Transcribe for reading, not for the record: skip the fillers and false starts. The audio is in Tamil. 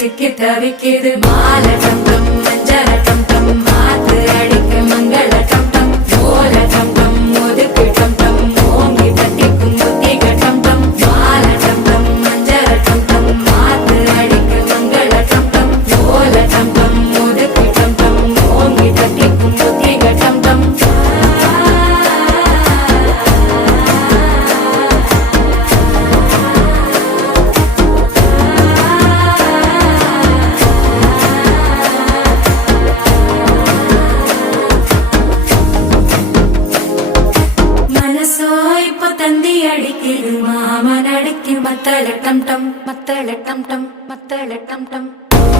சிக்கி தவிக்குது மால டம் டம் மஞ்சள டம் டம் மாத்து அடிக்க மங்கள டம் டம் ஓல டம் டம் ஒதுக்கு டம் டம் ஓங்கி தட்டிக்கும் புத்திக டம் டம் மால டம் டம் மஞ்சள டம் டம் மாத்து அடிக்க மங்கள டம் டம் ஓல டம் டம் ஒதுக்கு டம் டம் ஓங்கி தட்டிக்கும் புத்திக டம் டம் தந்தி அடிக்குது மாமன் அடிக்கு மத்தள டம் டம் மத்தள டம் டம் மத்தள டம் டம்